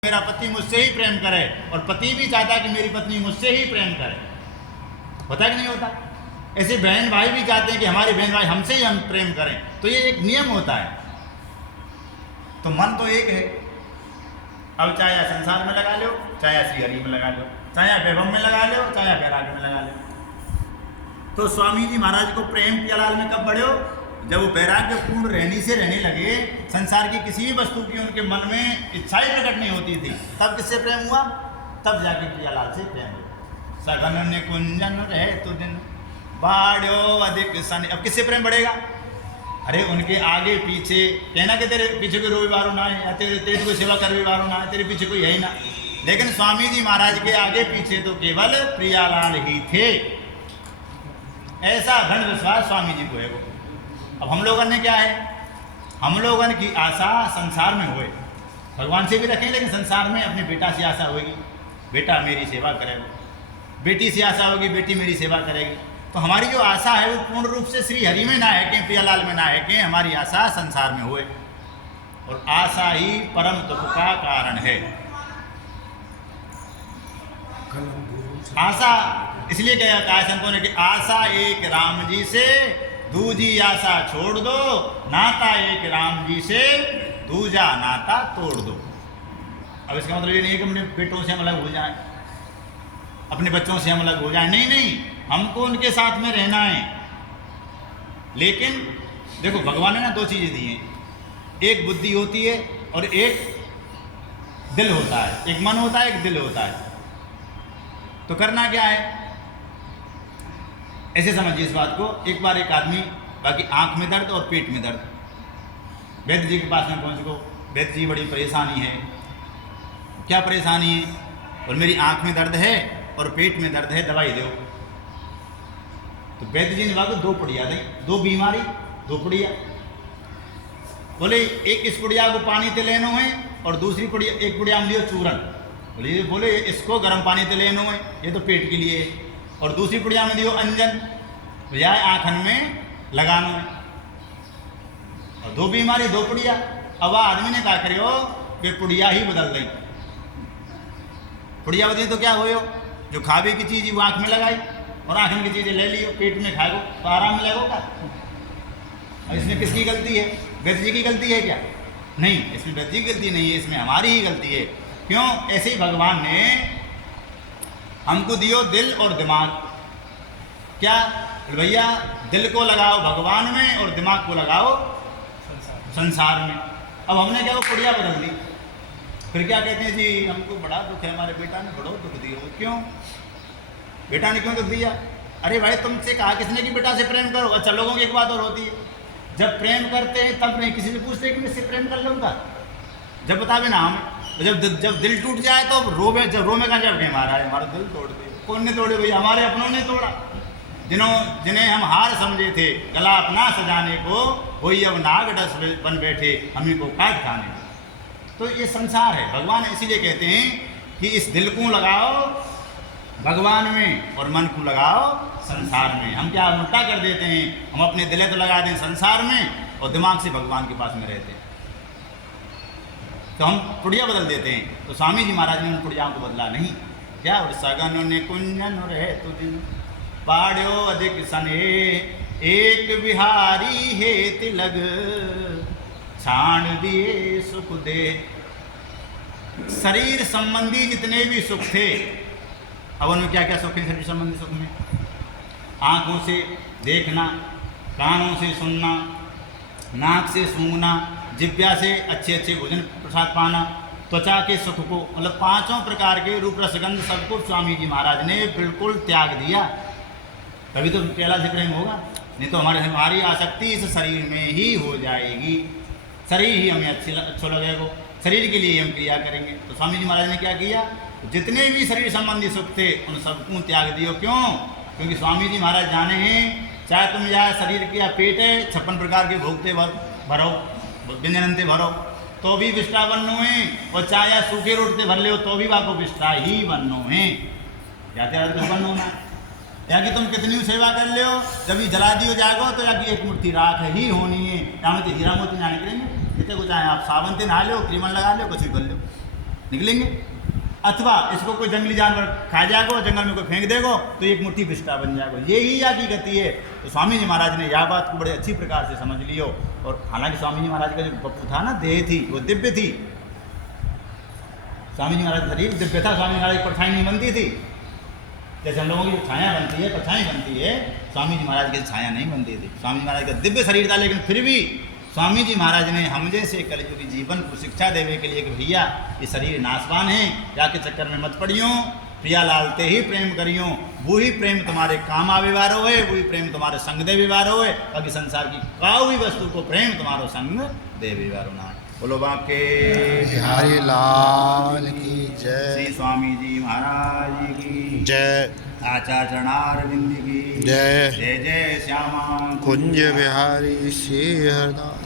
मेरा पति मुझसे ही प्रेम करे और पति भी चाहता है कि मेरी पत्नी मुझसे ही प्रेम करे। होता है कि नहीं होता? ऐसे बहन भाई भी चाहते हैं कि हमारे बहन भाई हमसे ही हम प्रेम करें। तो ये एक नियम होता है। तो मन तो एक है। अब चाहे आप संसार में लगा लो, चाहे आप श्रीहरि में लगा लो, चाहे आप वैभव में लगा लो, चाहे आप वैराग्य में लगा लो। तो स्वामी जी महाराज को प्रेम प्यालाल में कब बढ़े हो? जब वो वैराग्य पूर्ण रहने से रहने लगे, संसार की किसी भी वस्तु की उनके मन में इच्छा ही प्रकट नहीं होती थी, तब किससे प्रेम हुआ? तब जाके प्रियालाल से प्रेम हुआ। सघन ने कुंजन रहे तो दिन बाढ़ो अधिक सन। अब किससे प्रेम बढ़ेगा? अरे उनके आगे पीछे कहना कि तेरे पीछे कोई रोईवारो ना है, तेरे कोई सेवा करवेवारो ना है, तेरे पीछे कोई है ही ना। लेकिन स्वामी जी महाराज के आगे पीछे तो केवल प्रियालाल ही थे। ऐसा दृढ़ विश्वास स्वामी जी को है। वो अब हम लोगों ने क्या है? हम लोगों की आशा संसार में होए, भगवान से भी रखें, लेकिन संसार में अपने बेटा से आशा होगी, बेटा मेरी सेवा करेगा, बेटी से आशा होगी, बेटी मेरी सेवा करेगी। तो हमारी जो आशा है वो पूर्ण रूप से श्री हरि में ना है कि प्रियालाल में ना है कि हमारी आशा संसार में होए। और आशा ही परम दुख का कारण है। आशा इसलिए कहा है संतों ने कि आशा एक राम जी से, दूजी आशा छोड़ दो, नाता एक राम जी से, दूजा नाता तोड़ दो। अब इसका मतलब ये नहीं है कि अपने बेटों से हम अलग हो जाएं, अपने बच्चों से हम अलग हो जाएं। नहीं नहीं, हमको उनके साथ में रहना है। लेकिन देखो, भगवान ने ना दो चीज़ें दी हैं, एक बुद्धि होती है और एक दिल होता है। एक मन होता है, एक दिल होता है। तो करना क्या है? ऐसे समझिए इस बात को। एक बार एक आदमी, बाकी आंख में दर्द और पेट में दर्द, वैद्य जी के पास में पहुँच गो। वैद्य जी बड़ी परेशानी है। क्या परेशानी है? और मेरी आंख में दर्द है और पेट में दर्द है, दवाई दो। तो वैद्य जी ने कहा दो पुड़िया दी, दो बीमारी दो पुड़िया। बोले एक इस पुड़िया को पानी ते लेनो है और दूसरी पुड़िया, एक पुड़िया में लियो चूरन। बोले इसको गर्म पानी ते लेनो है, ये तो पेट के लिए है, और दूसरी पुड़िया में दियो अंजन, तो यह आँखन में लगानो है। और दो बीमारी दो पुड़िया। अब आदमी ने कहा करियो कि पुड़िया ही बदल दी। पुड़िया बदली तो क्या हो, जो खावे की चीज़ वो आँख में लगाई और आँखन की चीज़ें ले लियो, पेट में खाएगो तो आराम मिलेगा। और इसमें किसकी गलती है? वैद्य जी की गलती है क्या? नहीं, इसमें वैद्य जी की गलती नहीं है, इसमें हमारी ही गलती है। क्यों? ऐसे ही भगवान ने हमको दियो दिल और दिमाग। क्या भैया? दिल को लगाओ भगवान में और दिमाग को लगाओ संसार में। अब हमने क्या वो पुड़िया बदल दी। फिर क्या कहते हैं जी, हमको बड़ा दुख है, हमारे बेटा ने बड़ा दुख दिया। क्यों? बेटा ने क्यों दुख दिया? अरे भाई, तुमसे कहा किसने कि बेटा से प्रेम करो? अच्छा, लोगों की एक बात और होती है, जब प्रेम करते हैं तब नहीं किसी से पूछते कि मैं इससे प्रेम कर लूँगा, जब बतावे ना हम। जब दिल टूट जाए तो रोवे, जब रोवे का जब महाराज हमारा दिल तोड़ दे। कौन ने तोड़े भैया? हमारे अपनों ने तोड़ा। जिन्हें हम हार समझे थे गला अपना सजाने को, वही अब नाग डस बन बैठे हमी को काट खाने। तो ये संसार है। भगवान इसीलिए कहते हैं कि इस दिल को लगाओ भगवान में और मन को लगाओ संसार में। हम क्या उल्टा कर देते हैं, हम अपने दिले तो लगा दें संसार में और दिमाग से भगवान के पास में रहते हैं, तो हम पुड़िया बदल देते हैं। तो स्वामी जी महाराज ने उन पुड़ियाओं को बदला नहीं। क्या? और सगन ने कुंजन रहे तो दिन बाढ़ो अधिक सने, एक बिहारी है तिलग छाण दिए सुख दे। शरीर संबंधी जितने भी सुख थे, अब उनमें क्या क्या सुख है शरीर संबंधी सुख में? आँखों से देखना, कानों से सुनना, नाक से सूंघना, जिह्वा से अच्छे अच्छे भोजन प्रसाद पाना, त्वचा के सुख को, मतलब पांचों प्रकार के रूप रसगंध सबको स्वामी जी महाराज ने बिल्कुल त्याग दिया। तभी तो प्याला से प्रेम होगा, नहीं तो हमारी आसक्ति इस शरीर में ही हो जाएगी। शरीर ही हमें अच्छा लगेगा, शरीर के लिए हम क्रिया करेंगे। तो स्वामी जी महाराज ने क्या किया? जितने भी शरीर संबंधी सुख थे उन सबको त्याग दियो। क्यों? क्योंकि स्वामी जी महाराज जाने हैं, चाहे तुम यह शरीर का पेट है 56 प्रकार के भोगते भरो, व्यंजनते भरो तो भी विष्ठा बननो है, और चाहे सूखे रोटते भर ले तो भी आपको विष्ठा ही बननो है। या तो बननो ना, या कि तुम कितनी सेवा कर ले हो, जब भी जला दियो जाएगो तो या कि एक मुट्ठी राख ही होनी है। या में तो हीरा मोती ना निकलेंगे। कितने को चाहे आप साबुन से नहा लो, क्रीमन लगा लो, कुछ भी कर लो, निकलेंगे। अथवा इसको कोई जंगली जानवर खा जाएगा, जंगल में कोई फेंक देगा तो एक मुट्ठी बिष्टा बन जाएगा। यही या की गति है। तो स्वामी जी महाराज ने यह बात को बड़े अच्छी प्रकार से समझ लियो। और हालांकि स्वामी जी महाराज का जो बप्पू था ना, देह थी वो दिव्य थी। स्वामी जी महाराज शरीर दिव्य था। स्वामी जी महाराज की परछाई नहीं बनती थी। जैसे हम लोगों की छाया बनती है, परछाई बनती है, स्वामी जी महाराज की छाया नहीं बनती थी। स्वामी जी महाराज का दिव्य शरीर था, लेकिन फिर भी स्वामी जी महाराज ने हम जैसे कलयुगी जीवन को शिक्षा देने के लिए कि भैया ये शरीर नाशवान है, या के चक्कर में मत पड़ियो, प्रिया लालते ही प्रेम करियो, वो ही प्रेम तुम्हारे काम आविवारो है, वही प्रेम तुम्हारे संग दे विवारो है। बाकी संसार की काऊ भी वस्तु को प्रेम तुम्हारो संग दे विवारो ना। बोलो बाके बिहारी लाल की जय। श्री स्वामी जी महाराज की जय। आचार्य चरणारविंद की जय। जय जय श्यामा कुंज बिहारी श्री हरदास।